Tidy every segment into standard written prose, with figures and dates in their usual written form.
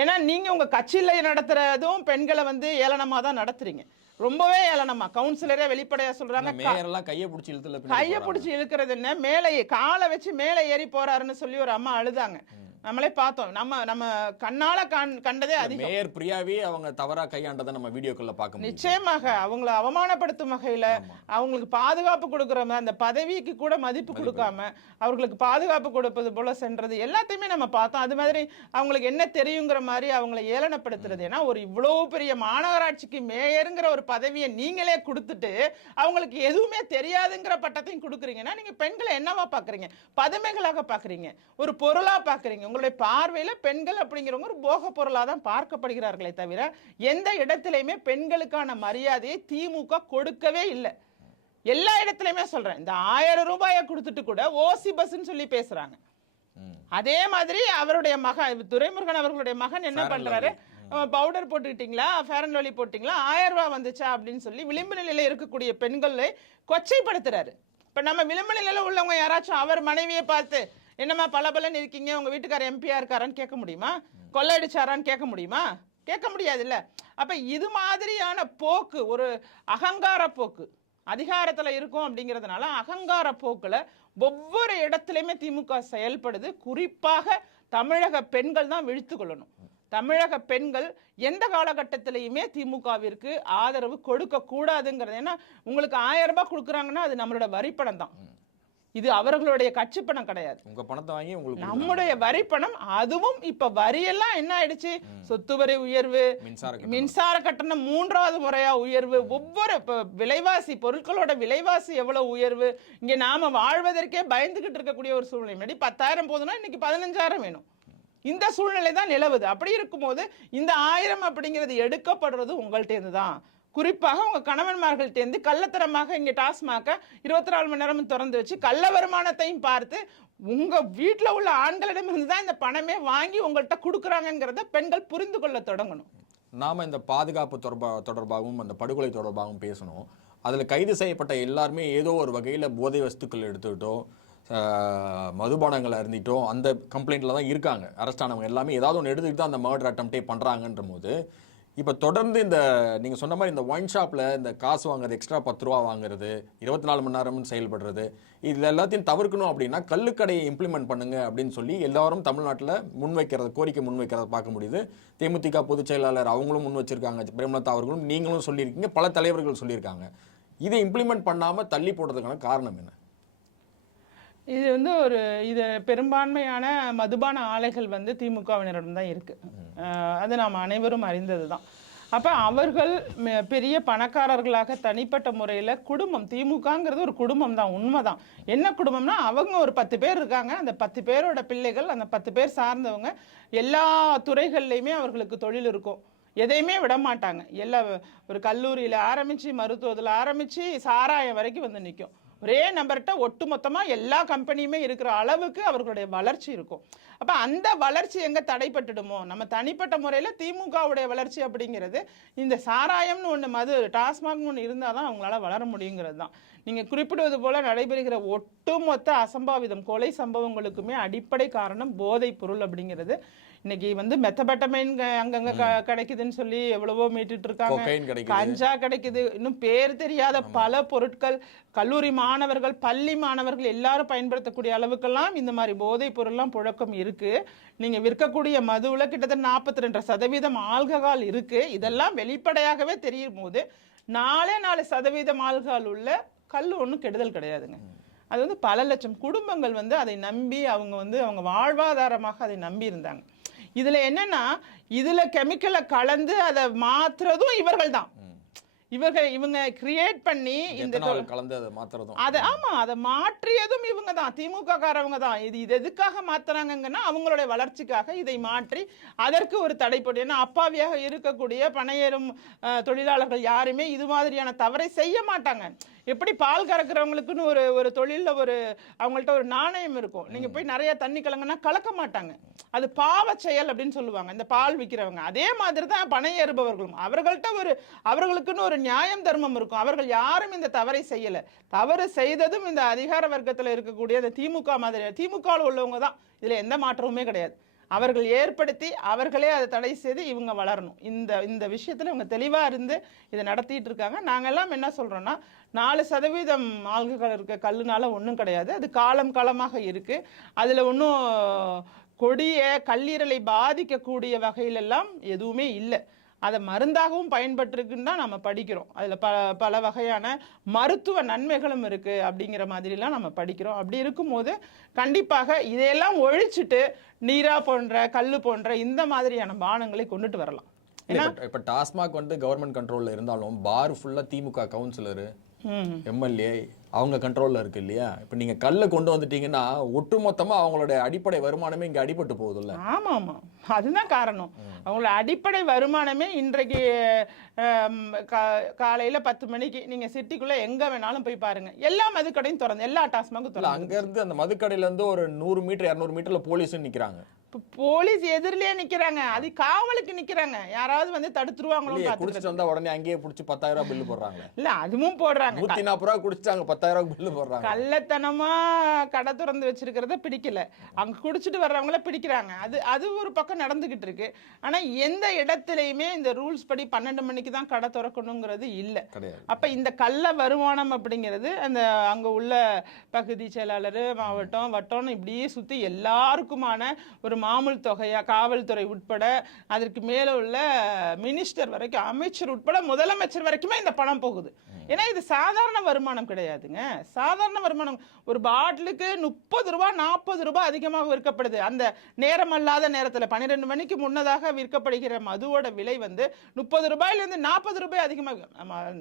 ஏன்னா நீங்க உங்க கட்சியில நடத்துறதும் பெண்களை வந்து ஏளனமா தான் நடத்துறீங்க. ரொம்பவே ஏளனமா. கவுன்சிலரே வெளிப்படையா சொல்றாங்க. மேயர்லாம் கையை பிடிச்சி இழுத்துல கையை பிடிச்சி இழுக்கிறது என்ன, மேலே காலை வச்சு மேலே ஏறி போறாருன்னு சொல்லி ஒரு அம்மா அழுதாங்க. நம்மளே பார்த்தோம். நம்ம கண்ணால கண்டதே அதிகம். மேயர் பிரியாவே அவங்க தவறா கையாண்டதை நம்ம வீடியோக்குள்ள பார்க்க முடியும். நிச்சயமாக அவங்கள அவமானப்படுத்தும் வகையில அவங்களுக்கு பாதுகாப்பு கொடுக்குற அந்த பதவிக்கு கூட மதிப்பு கொடுக்காம அவர்களுக்கு பாதுகாப்பு கொடுப்பது போல சென்றது எல்லாத்தையுமே நம்ம பார்த்தோம். அது மாதிரி அவங்களுக்கு என்ன தெரியுங்கிற மாதிரி அவங்களை ஏளனப்படுத்துறது. ஏன்னா ஒரு இவ்வளவு பெரிய மாநகராட்சிக்கு மேயருங்கிற ஒரு பதவியை நீங்களே கொடுத்துட்டு அவங்களுக்கு எதுவுமே தெரியாதுங்கிற பட்டத்தையும் கொடுக்குறீங்கன்னா நீங்க பெண்களை என்னவா பாக்குறீங்க? பதமைகளாக பாக்குறீங்க, ஒரு பொருளா பாக்குறீங்க. உங்களுடைய பார்வையில பெண்கள் அப்படிங்கிறவங்க ஒரு போக பொருளா தான் பார்க்கப்படுகிறார்களே தவிர எந்த இடத்திலையுமே பெண்களுக்கான மரியாதையை திமுக கொடுக்கவே இல்லை. எல்லா இடத்துலயுமே சொல்றேன். இந்த 1000 ரூபாயை கொடுத்துட்டு கூட ஓசி பஸ்ன்னு சொல்லி பேசுறாங்க. அதே மாதிரி அவருடைய மகன் துரைமுருகன் அவர்களுடைய மகன் என்ன பண்றாரு? பவுடர் போட்டுக்கிட்டீங்களா, ஃபேர் அண்ட் லவ்லி போட்டீங்களா, 1000 ரூபாய் வந்துச்சா அப்படின்னு சொல்லி விளிம்பு நிலையில இருக்கக்கூடிய பெண்களை கொச்சைப்படுத்துறாரு. இப்ப நம்ம விளிம்பு நிலையில உள்ளவங்க யாராச்சும் அவர் மனைவியை பார்த்து என்னம்மா பலபலன்னு இருக்கீங்க, உங்க வீட்டுக்காரர் எம்பியா இருக்காரான்னு கேட்க முடியுமா? கொள்ளையடிச்சாரான்னு கேட்க முடியுமா? கேட்க முடியாது இல்ல. அப்ப இது மாதிரியான போக்கு ஒரு அகங்கார போக்கு, அதிகாரத்துல இருக்கும் அப்படிங்கிறதுனால அகங்கார போக்குல ஒவ்வொரு இடத்துலையுமே திமுக செயல்படுது. குறிப்பாக தமிழக பெண்கள் தான் விழித்து கொள்ளணும். தமிழக பெண்கள் எந்த காலகட்டத்திலையுமே திமுகவிற்கு ஆதரவு கொடுக்க கூடாதுங்கிறது. ஏன்னா உங்களுக்கு 1000 ரூபாய் கொடுக்குறாங்கன்னா அது நம்மளோட வரிப்பணம் தான். இது அவர்களுடைய கட்சி பணம் கிடையாது. உங்க பணத்தை வாங்கி உங்களுக்கு நம்முடைய வரி பணம். அதுவும் இப்ப வரியெல்லாம் என்ன ஆயிடுச்சு? சொத்து வரி உயர்வு, மின்சார கட்டணம் 3வது முறையா உயர்வு, ஒவ்வொரு விலைவாசி பொருட்களோட விலைவாசி எவ்வளவு உயர்வு. இங்க நாம வாழ்வதற்கே பயந்துகிட்டு இருக்கக்கூடிய ஒரு சூழ்நிலை. முன்னாடி 10,000 போதுன்னா இன்னைக்கு 15,000 வேணும். இந்த சூழ்நிலை தான் நிலவுது. அப்படி இருக்கும்போது இந்த 1000 அப்படிங்கிறது எடுக்கப்படுறது உங்கள்ட்ட இருந்து தான். குறிப்பாக உங்க கணவன்மார்கள்ட்டேருந்து கள்ளத்தனமாக இங்க டாஸ்மாக 24 மணி நேரமும் திறந்து வச்சு கள்ள வருமானத்தையும் பார்த்து உங்க வீட்டில் உள்ள ஆண்களிடமிருந்து தான் இந்த பணமே வாங்கி உங்கள்கிட்ட கொடுக்குறாங்கிறத பெண்கள் புரிந்து கொள்ள தொடங்கணும். நாம இந்த பாதுகாப்பு தொடர்பாகவும் அந்த படுகொலை தொடர்பாகவும் பேசணும். அதுல கைது செய்யப்பட்ட எல்லாருமே ஏதோ ஒரு வகையில போதை வஸ்துக்கள் எடுத்துக்கிட்டோம், மதுபானங்களை இருந்துட்டோம், அந்த கம்ப்ளைண்ட்ல தான் இருக்காங்க. அரெஸ்ட் ஆனவங்க எல்லாமே ஏதாவது ஒன்று எடுத்துக்கிட்டு தான் அந்த மர்டர் அட்டம்ப்டே பண்றாங்கன்ற போது இப்போ தொடர்ந்து இந்த நீங்கள் சொன்ன மாதிரி இந்த ஒயின் ஷாப்பில் இந்த காசு வாங்குறது, எக்ஸ்ட்ரா 10 ரூபா வாங்குறது, 24 மணி நேரம்னு செயல்படுறது, இதில் எல்லாத்தையும் தவிர்க்கணும் அப்படின்னா கள்ளுக்கடையை இம்ப்ளிமெண்ட் பண்ணுங்க அப்படின்னு சொல்லி எல்லாரும் தமிழ்நாட்டில் கோரிக்கை முன்வைக்கிறத பார்க்க முடியுது. தேமுதிக பொதுச் செயலாளர் அவங்களும் முன் வச்சிருக்காங்க, பிரேமலதா அவர்களும், நீங்களும் சொல்லியிருக்கீங்க, பல தலைவர்கள் சொல்லியிருக்காங்க. இதை இம்ப்ளிமெண்ட் பண்ணாமல் தள்ளி போடுறதுக்கான காரணம் என்ன? இது இது பெரும்பான்மையான மதுபான ஆலைகள் திமுகவினரிடம் தான் இருக்கு. அது நாம் அனைவரும் அறிந்தது தான். அப்போ அவர்கள் பெரிய பணக்காரர்களாக தனிப்பட்ட முறையில் குடும்பம், திமுகங்கிறது ஒரு குடும்பம் தான், உண்மைதான். என்ன குடும்பம்னா அவங்க ஒரு 10 பேர் இருக்காங்க. அந்த 10 பேரோட பிள்ளைகள், அந்த 10 பேர் சார்ந்தவங்க எல்லா துறைகள்லையுமே அவர்களுக்கு தொழில் இருக்கும். எதையுமே விட மாட்டாங்க. எல்லா ஒரு கல்லூரியில் ஆரம்பித்து, மருத்துவத்தில் ஆரம்பித்து, சாராயம் வரைக்கும் நிற்கும். ஒரே நம்பர்கிட்ட ஒட்டுமொத்தமாக எல்லா கம்பெனியுமே இருக்கிற அளவுக்கு அவர்களுடைய வளர்ச்சி இருக்கும். அப்போ அந்த வளர்ச்சி எங்கே தடைப்பட்டுடுமோ? நம்ம தனிப்பட்ட முறையில் திமுகவுடைய வளர்ச்சி அப்படிங்கிறது இந்த சாராயம்னு ஒன்று, டாஸ்மாக்னு ஒன்று இருந்தால் தான் அவங்களால வளர முடியுங்கிறது தான். நீங்கள் குறிப்பிடுவது போல் நடைபெறுகிற ஒட்டுமொத்த அசம்பாவிதம், கொலை சம்பவங்களுக்குமே அடிப்படை காரணம் போதைப் பொருள் அப்படிங்கிறது. இன்னைக்கு மெத்தபெட்டமைன் அங்கங்க கிடைக்குதுன்னு சொல்லி எவ்வளவோ மீட்டுட்டு இருக்காங்க. கஞ்சா கிடைக்குது, இன்னும் பேர் தெரியாத பல பொருட்கள். கல்லூரி மாணவர்கள், பள்ளி மாணவர்கள் எல்லாரும் பயன்படுத்தக்கூடிய அளவுக்கெல்லாம் இந்த மாதிரி போதைப் பொருள்லாம் புழக்கம் இருக்கு. நீங்க விற்கக்கூடிய மதுவுல கிட்டத்தட்ட 42% ஆல்கஹால் இருக்கு. இதெல்லாம் வெளிப்படையாகவே தெரியும் போது 4% ஆல்கஹால் உள்ள கல் ஒன்றும் கெடுதல் கிடையாதுங்க. அது பல லட்சம் குடும்பங்கள் அதை நம்பி அவங்க வாழ்வாதாரமாக அதை நம்பி இருந்தாங்க. இதுல என்னன்னா, இதுல கெமிக்கலை கலந்து அதை மாத்துறதும் இவர்கள் தான். இவங்க கிரியேட் பண்ணி இந்த அதை மாற்றியதும் இவங்க தான், திமுக காரவங்க தான். இது எதுக்காக மாத்துறாங்கன்னா அவங்களுடைய வளர்ச்சிக்காக இதை மாற்றி அதற்கு ஒரு தடை போட்டு. ஏன்னா அப்பாவியாக இருக்கக்கூடிய பணையேறும் தொழிலாளர்கள் யாருமே இது மாதிரியான தவறை செய்ய மாட்டாங்க. எப்படி பால் கறக்குறவங்களுக்குன்னு ஒரு தொழிலில் அவங்கள்ட்ட ஒரு நாணயம் இருக்கும். நீங்கள் போய் நிறைய தண்ணி கலங்கன்னா கலக்க மாட்டாங்க. அது பாவ செயல் அப்படின்னு சொல்லுவாங்க இந்த பால் விற்கிறவங்க. அதே மாதிரி தான் பணம் ஏறுபவர்களும் அவர்கள்ட்ட அவர்களுக்குன்னு ஒரு நியாயம் தர்மம் இருக்கும். அவர்கள் யாரும் இந்த தவறை செய்யலை. தவறு செய்ததும் இந்த அதிகார வர்க்கத்தில் இருக்கக்கூடிய இந்த திமுக மாதிரி திமுகவில் உள்ளவங்க தான். இதில் எந்த மாற்றமுமே கிடையாது. அவர்கள் ஏற்படுத்தி அவர்களே அதை தடை செய்து இவங்க வளரணும். இந்த விஷயத்தில் இவங்க தெளிவாக இருந்து இதை நடத்திட்டு இருக்காங்க. நாங்கெல்லாம் என்ன சொல்கிறோன்னா 4% ஆல்கஹால் இருக்க கல்லுனால ஒன்றும் கிடையாது. அது காலமாக இருக்குது. அதில் ஒன்றும் கொடிய கல்லீரலை பாதிக்கக்கூடிய வகையிலெல்லாம் எதுவுமே இல்லை. அதை மருந்தாகவும் பயன்பட்டுருக்குன்னு தான் நம்ம படிக்கிறோம். அதில் பல வகையான மருத்துவ நன்மைகளும் இருக்குது அப்படிங்கிற மாதிரிலாம் நம்ம படிக்கிறோம். அப்படி இருக்கும்போது கண்டிப்பாக இதையெல்லாம் ஒழிச்சிட்டு நீரா போன்ற கல் போன்ற இந்த மாதிரியான பானங்களை கொண்டுட்டு வரலாம். இப்போ டாஸ்மாக் வந்து கவர்மெண்ட் கண்ட்ரோலில் இருந்தாலும் பார் ஃபுல்லாக திமுக கவுன்சிலரு எம்எல்ஏ அவங்க கண்ட்ரோலில் இருக்கு இல்லையா? இப்போ நீங்கள் கல்லை கொண்டு வந்துட்டீங்கன்னா ஒட்டுமொத்தமாக அவங்களுடைய அடிப்படை வருமானமே இங்கே அடிபட்டு போகுதுல்ல? ஆமாம் ஆமாம், அதுதான் காரணம். அவங்களோட அடிப்படை வருமானமே இன்றைக்கு காலையில் 10 மணிக்கு நீங்கள் சிட்டிக்குள்ளே எங்கே வேணாலும் போய் பாருங்கள், எல்லா மதுக்கடையும் திறந்து, எல்லா டாஸ்மாகும் திறந்து. அங்கேருந்து அந்த மதுக்கடையிலேருந்து ஒரு 100 மீட்டர் 200 மீட்டரில் போலீஸும் நிற்கிறாங்க. போலீஸ் எதிரிலே நிக்கிறாங்க, அது காவலுக்கு நிக்கிறாங்க. யாராவது வந்து தடுத்துருவாங்களோ குடிச்சிட்டு வந்தா உடனே அங்கேயே புடிச்சு 10,000 ரூபாய் பில்லு போடுறாங்க. இல்ல அதுவும் போடுறாங்க. 140 ரூபாய் குடிச்சாங்க 10,000 ரூபாய் பில்லு போடுறாங்க. கள்ளத்தனமா கடை திறந்து வச்சிருக்கிறத பிடிக்கல, அங்க குடிச்சிட்டு வர்றவங்கள பிடிக்கிறாங்க. அது ஒரு பக்கம் நடந்துகிட்டு இருக்கு. ஆனா எந்த இடத்துலயுமே இந்த ரூல்ஸ் படி 12 மணிக்கு தான் கடை திறக்கணுங்கிறது இல்ல. அப்ப இந்த கள்ள வருமானம் அப்படிங்கிறது அந்த அங்க உள்ள பகுதி செயலாளர், மாவட்டம், வட்டம்னு இப்படியே சுத்தி எல்லாருக்குமான ஒரு மாமூல் தொகையா, காவல்துறை உட்பட அதற்கு மேல உள்ள மினிஸ்டர் வரைக்கும், அமைச்சர் உட்பட முதலமைச்சர் வரைக்குமே இந்த பணம் போகுது. ஏன்னா இது சாதாரண வருமானம் கிடையாதுங்க. சாதாரண வருமானம் ஒரு பாட்டிலுக்கு 30 ரூபாய் 40 ரூபாய் அதிகமாக விற்கப்படுது. அந்த நேரம் அல்லாத நேரத்தில் 12 மணிக்கு முன்னதாக விற்கப்படுகிற மதுவோட விலை வந்து 30 ரூபாயிலிருந்து 40 ரூபாய் அதிகமாக.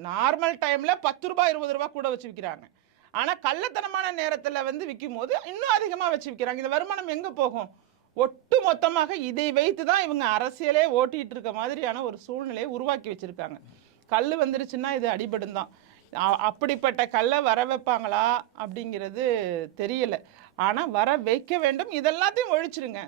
நார்மல் டைம்ல 10 ரூபாய் 20 ரூபாய் கூட வச்சு விற்கிறாங்க. ஆனா கள்ளத்தனமான நேரத்தில் வந்து விற்கும் போது இன்னும் அதிகமாக வச்சு விற்கிறாங்க. இந்த வருமானம் எங்க போகும்? ஒட்டு மொத்தமாக இதை வைத்து தான் இவங்க அரசியலே ஓட்டிட்டு இருக்க மாதிரியான ஒரு சூழ்நிலையை உருவாக்கி வச்சிருக்காங்க. கல் வந்துருச்சுன்னா இது அடிபடும் தான். அப்படிப்பட்ட கல்லை வர வைப்பாங்களா அப்படிங்கிறது தெரியல. ஆனால் வர வைக்க வேண்டும். இதெல்லாத்தையும் ஒழிச்சிருங்க.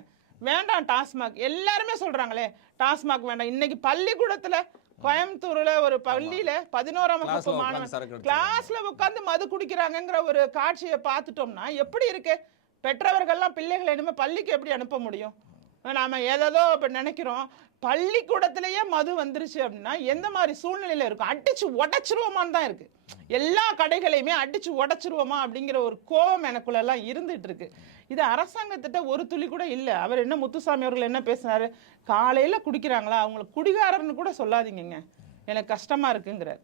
வேண்டாம் டாஸ்மாக். எல்லாருமே சொல்றாங்களே டாஸ்மாக் வேண்டாம். இன்னைக்கு பள்ளிக்கூடத்தில் கோயம்புத்தூர்ல ஒரு பள்ளியில 11ஆம் வகுப்பு மாணவன் கிளாஸ்ல உட்காந்து மது குடிக்கிறாங்கிற ஒரு காட்சியை பார்த்துட்டோம்னா எப்படி இருக்கு? பெற்றவர்கள்லாம் பிள்ளைகளை இனிமேல் பள்ளிக்கு எப்படி அனுப்ப முடியும்? நாம் ஏதோ இப்போ நினைக்கிறோம், பள்ளிக்கூடத்திலேயே மது வந்துருச்சு அப்படின்னா எந்த மாதிரி சூழ்நிலையில் இருக்கும்? அடிச்சு உடச்சிருவோமான்னு தான் இருக்கு. எல்லா கடைகளையுமே அடிச்சு உடச்சிருவோமா அப்படிங்கிற ஒரு கோபம் எனக்குள்ளெல்லாம் இருந்துட்டு இருக்கு. இது அரசாங்கத்திட்ட ஒரு துளி கூட இல்லை. அவர் என்ன, முத்துசாமி அவர்கள் என்ன பேசினாரு? காலையில் குடிக்கிறாங்களா அவங்களுக்கு குடிகாரன்னு கூட சொல்லாதீங்க, எனக்கு கஷ்டமா இருக்குங்கிறார்.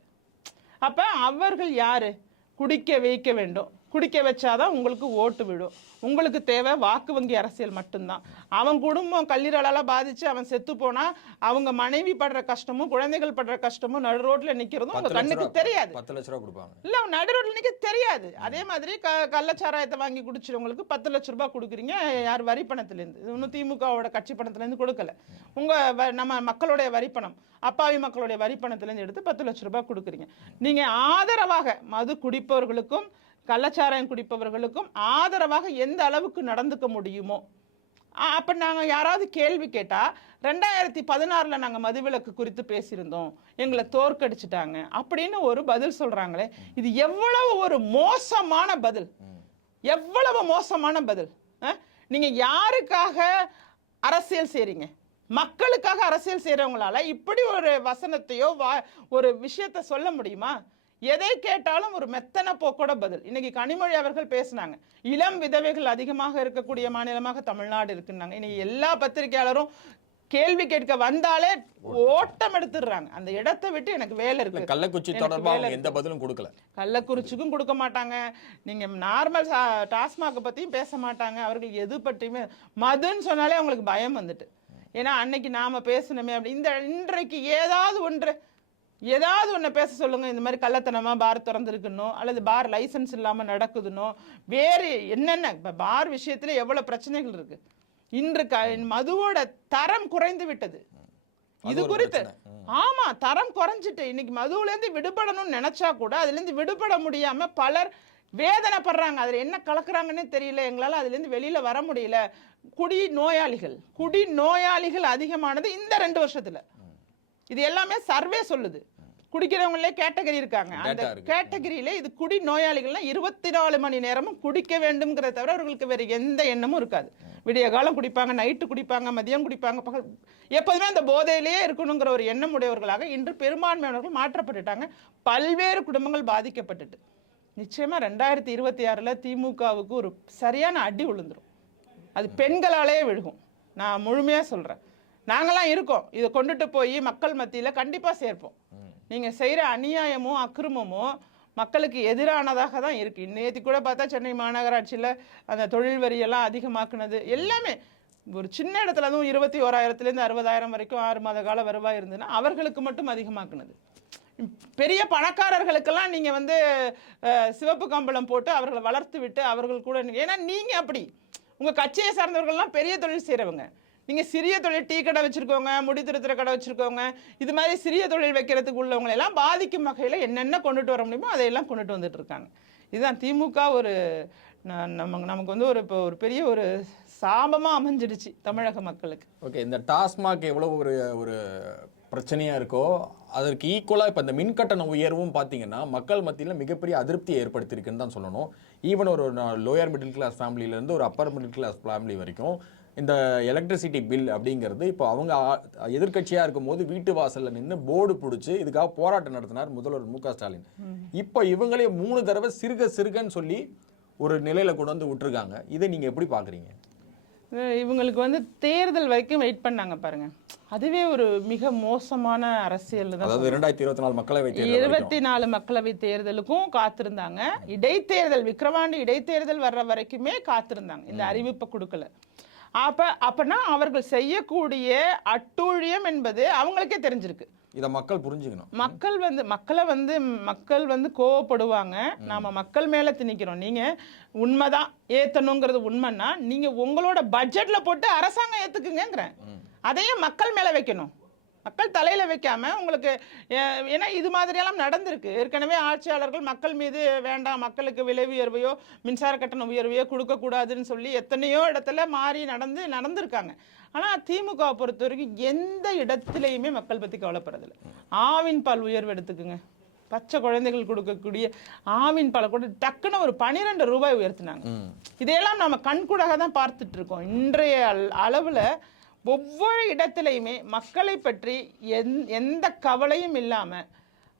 அப்ப அவர்கள் யாரு? குடிக்க வைக்க வேண்டும். குடிக்க வச்சாதான் உங்களுக்கு ஓட்டு விடும். உங்களுக்கு தேவை வாக்கு வங்கி அரசியல் மட்டும்தான். அவன் குடும்பம் கல்லீரலால பாதிச்சு அவன் செத்து போனா அவங்க மனைவி படுற கஷ்டமும் குழந்தைகள் படுற கஷ்டமும் நடு ரோட்ல நிக்கிறதும் உங்க கண்ணுக்கு தெரியாது. 10 லட்ச ரூபாய் கொடுப்பாங்க. இல்ல நடு ரோட்ல நிக்க தெரியாது. அதே மாதிரி கள்ளச்சாராயத்தை வாங்கி குடிச்சிருவங்களுக்கு 10 லட்ச ரூபாய் கொடுக்குறீங்க. யார்? வரி பணத்துல இருந்து. இன்னும் திமுகவோட கட்சி பணத்துல இருந்து கொடுக்கல. உங்க நம்ம மக்களுடைய வரிப்பணம், அப்பாவி மக்களுடைய வரிப்பணத்துல இருந்து எடுத்து 10 லட்ச ரூபாய் கொடுக்குறீங்க. நீங்க ஆதரவாக மது குடிப்பவர்களுக்கும் கள்ளச்சாராயம் குடிப்பவர்களுக்கும் ஆதரவாக எந்த அளவுக்கு நடந்துக்க முடியுமோ அப்ப நாங்க யாராவது கேள்வி கேட்டா 2016 நாங்க மதுவிலக்கு குறித்து பேசியிருந்தோம், எங்களை தோற்கடிச்சிட்டாங்க அப்படின்னு ஒரு பதில் சொல்றாங்களே, இது எவ்வளவு ஒரு மோசமான பதில்! எவ்வளவு மோசமான பதில்! நீங்க யாருக்காக அரசியல் செய்றீங்க? மக்களுக்காக அரசியல் செய்யறவங்களால இப்படி ஒரு வசனத்தையோ ஒரு விஷயத்தை சொல்ல முடியுமா? எதை கேட்டாலும் ஒரு மெத்தன போக்கோட பதில். இன்னைக்கு கனிமொழி அவர்கள் பேசினாங்க, இளம் விதவைகள் அதிகமாக இருக்கக்கூடிய மாநிலமாக தமிழ்நாடு இருக்குன்னாங்க. இன்னைக்கு எல்லா பத்திரிகையாளரும் கேள்வி கேட்க வந்தாலே ஓட்டம் எடுத்துடுறாங்க. அந்த இடத்தை விட்டு எனக்கு வேலை இருக்கு. கள்ளக்குறிச்சி தொடர்பாக எந்த பதிலும் கொடுக்கல. கள்ளக்குறிச்சிக்கும் கொடுக்க மாட்டாங்க. நீங்க நார்மல் டாஸ்மாக் பத்தியும் பேச மாட்டாங்க. அவர்கள் எது பற்றியுமே, மதுன்னு சொன்னாலே அவங்களுக்கு பயம் வந்துட்டு. ஏன்னா அன்னைக்கு நாம பேசணுமே அப்படி. இன்றைக்கு ஏதாவது ஒன்று பேச சொல்லுங்க. இந்த மாதிரி கள்ளத்தனமா பார் திறந்துருக்கணும், அல்லது பார் லைசன்ஸ் இல்லாம நடக்குதுன்னோ, வேறு என்னென்ன பார் விஷயத்துல எவ்வளவு பிரச்சனைகள் இருக்கு. இன்று மதுவோட தரம் குறைந்து விட்டது. இது குறித்து ஆமா, தரம் குறைஞ்சிட்டு இன்னைக்கு மதுவுல இருந்து விடுபடணும்னு நினைச்சா கூட அதுல இருந்து விடுபட முடியாம பலர் வேதனைப்படுறாங்க. அதுல என்ன கலக்குறாங்கன்னு தெரியல, எங்களால அதுல இருந்து வெளியில வர முடியல. குடி நோயாளிகள் அதிகமானது இந்த 2 வருஷத்துல. இது எல்லாமே சர்வே சொல்லுது. குடிக்கிறவங்களே கேட்டகரி இருக்காங்க. அந்த Data இருக்கு. கேட்டகரியில இது குடி நோயாளிகள்னா 24 மணி நேரமும் குடிக்க வேண்டும்ங்கிறத தவிர அவர்களுக்கு வேற எந்த எண்ணமும் இருக்காது. விடிய காலம் குடிப்பாங்க, நைட்டு குடிப்பாங்க, மதியம் குடிப்பாங்க, பகல் எப்போதுமே அந்த போதையிலேயே இருக்கணுங்கிற ஒரு எண்ணம் உடையவர்களாக இன்று பெரும்பான்மையானவர்கள் மாற்றப்பட்டுட்டாங்க. பல்வேறு குடும்பங்கள் பாதிக்கப்பட்டுட்டு நிச்சயமா 2026ல் திமுகவுக்கு ஒரு சரியான அடி விழுந்துரும். அது பெண்களாலே விழுகும். நான் முழுமையா சொல்றேன். நாங்களாம் இருக்கோம், இதை கொண்டுட்டு போய் மக்கள் மத்தியில கண்டிப்பா சேர்ப்போம். நீங்க செய்யற அநியாயமும் அக்கிரமமும் மக்களுக்கு எதிரானதாக தான் இருக்கு. நேற்று கூட பார்த்தா சென்னை மாநகராட்சியில் அந்த தொழில் வரியெல்லாம் அதிகமாக்குனது எல்லாமே ஒரு சின்ன இடத்துல அதுவும் 21,000லேருந்து 60,000 வரைக்கும் 6 மாத கால வருவாய் இருந்ததுன்னா அவர்களுக்கு மட்டும் அதிகமாக்குனது. பெரிய பணக்காரர்களுக்கெல்லாம் நீங்க வந்து சிவப்பு கம்பளம் போட்டு அவர்களை வளர்த்து விட்டு அவர்கள் கூட ஏன்னா நீங்க அப்படி உங்க கட்சியை சார்ந்தவர்கள்லாம் பெரிய தொழில் செய்கிறவங்க. நீங்க சிறிய தொழில் டீ கடை வச்சிருக்கோங்க, முடி திருத்துற கடை வச்சிருக்கோங்க, இது மாதிரி சிறிய தொழில் வைக்கிறதுக்கு உள்ளவங்களை எல்லாம் பாதிக்கும் வகையில் என்னென்ன கொண்டுட்டு வர முடியுமோ அதையெல்லாம் கொண்டுட்டு வந்துட்டு இருக்காங்க. இதுதான் திமுக ஒரு நமக்கு வந்து இப்போ ஒரு பெரிய ஒரு சாபமா அமைஞ்சிடுச்சு தமிழக மக்களுக்கு. ஓகே, இந்த டாஸ்மாக் எவ்வளவு ஒரு பிரச்சனையா இருக்கோ அதற்கு ஈக்குவலாக இப்போ இந்த மின்கட்டண உயர்வும் பார்த்தீங்கன்னா மக்கள் மத்தியில் மிகப்பெரிய அதிருப்தியை ஏற்படுத்தியிருக்குன்னு தான் சொல்லணும். ஈவன் ஒரு லோயர் மிடில் கிளாஸ் ஃபேமிலியிலேருந்து ஒரு அப்பர் மிடில் கிளாஸ் ஃபேமிலி வரைக்கும் இந்த எலக்ட்ரிசிட்டி பில் அப்படிங்கிறது இப்போ அவங்க எதிர்க்கட்சியாக இருக்கும்போது வீட்டு வாசலில் நின்று போர்டு பிடிச்சி இதுக்காக போராட்டம் நடத்தினார் முதல்வர் மு க ஸ்டாலின். இப்போ இவங்களே 3 தடவை சிறுகன்னு சொல்லி ஒரு நிலையில கொண்டு வந்து விட்டுருக்காங்க. இதை நீங்கள் எப்படி பார்க்குறீங்க? இவங்களுக்கு வந்து தேர்தல் வரைக்கும் வெயிட் பண்ணாங்க பாருங்க, அதுவே ஒரு மிக மோசமான அரசியல் தான். அதாவது 2024 மக்களவை தேர்தல் 24 மக்களவை தேர்தலுக்கும் காத்திருந்தாங்க. இடைத்தேர்தல் விக்கிரவாண்டி இடைத்தேர்தல் வர்ற வரைக்குமே காத்திருந்தாங்க. இந்த அறிவிப்பை கொடுக்கல. அப்பனா அவர்கள் செய்யக்கூடிய அட்டூழியம் என்பது அவங்களுக்கே தெரிஞ்சிருக்கு. இதை மக்கள் புரிஞ்சுக்கணும். மக்கள் வந்து கோவப்படுவாங்க. நாம மக்கள் மேல திணிக்கிறோம். நீங்க உண்மைதான் ஏத்தணுங்கிறது உண்மைன்னா நீங்க உங்களோட பட்ஜெட்ல போட்டு அரசாங்கம் ஏத்துக்குங்கிறேன். அதையே மக்கள் மேல வைக்கணும். மக்கள் தலையில வைக்காம உங்களுக்கு ஏன்னா இது மாதிரியெல்லாம் நடந்திருக்கு. ஏற்கனவே ஆட்சியாளர்கள் மக்கள் மீது வேண்டாம், மக்களுக்கு விலை உயர்வையோ மின்சார கட்டண உயர்வையோ கொடுக்கக்கூடாதுன்னு சொல்லி எத்தனையோ இடத்துல மாறி நடந்திருக்காங்க. ஆனால் திமுக பொறுத்த வரைக்கும் எந்த இடத்துலையுமே மக்கள் பற்றி கவலைப்படுறதில்லை. ஆவின் பால் உயர்வு எடுத்துக்குங்க, பச்சை குழந்தைகள் கொடுக்கக்கூடிய ஆவின் பாலை கூட டக்குன்னு ஒரு 12 ரூபாய் உயர்த்தினாங்க. இதையெல்லாம் நம்ம கண்கூடாக தான் பார்த்துட்டு இருக்கோம். இன்றைய அளவில் ஒவ்வொரு இடத்துலையுமே மக்களை பற்றி எந்த கவலையும் இல்லாமல்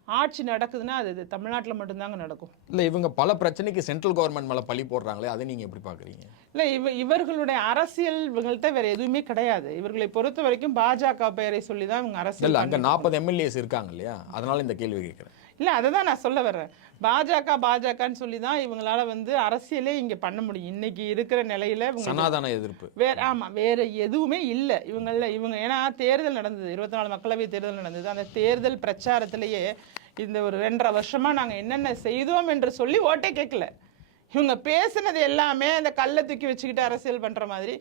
ஆட்சி நடக்குதுன்னா அது தமிழ்நாட்டில் மட்டும்தாங்க நடக்கும். இல்லை, இவங்க பல பிரச்சனைக்கு சென்ட்ரல் கவர்மெண்ட் மேலே பழி போடுறாங்களே, அதை நீங்கள் எப்படி பார்க்குறீங்க? இல்லை, இவர்களுடைய அரசியல் இவங்கள்ட்ட வேற எதுவுமே கிடையாது. இவர்களை பொறுத்த வரைக்கும் பாஜக பெயரை சொல்லி தான் இவங்க அரசியல். இல்லை, அங்கே 40 எம்எல்ஏஸ் இருக்காங்க இல்லையா, அதனால இந்த கேள்வி கேட்குறேன். இல்லை, அதை தான் நான் சொல்ல வர்றேன். பாஜகன்னு சொல்லி தான் இவங்களால வந்து அரசியலே இங்கே பண்ண முடியும். இன்னைக்கு இருக்கிற நிலையில சனாதன எதிர்ப்பு வேற எதுவுமே இல்லை இவங்க. ஏன்னா தேர்தல் நடந்தது, 24 மக்களவை தேர்தல் நடந்தது. அந்த தேர்தல் பிரச்சாரத்திலேயே இந்த ஒரு 2.5 வருஷமா நாங்கள் என்னென்ன செய்தோம் என்று சொல்லி ஓட்டே கேட்கல. இவங்க பேசுனது எல்லாமே அந்த கல்லை தூக்கி வச்சுக்கிட்டு அரசியல் பண்ற மாதிரி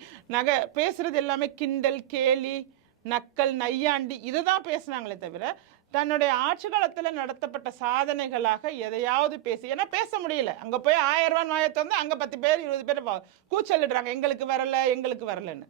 பேசுறது எல்லாமே கிண்டல், கேலி, நக்கல், நையாண்டி இதை தான் பேசுனாங்களே தவிர தன்னுடைய ஆட்சி காலத்தில் நடத்தப்பட்ட சாதனைகளாக எதையாவது பேசி, ஏன்னா பேச முடியல. அங்கே போய் 1000 ரூபாய் நியாயத்தை வந்து அங்கே 10 பேர் 20 பேர் கூச்சலிடுறாங்க, எங்களுக்கு வரல எங்களுக்கு வரலன்னு.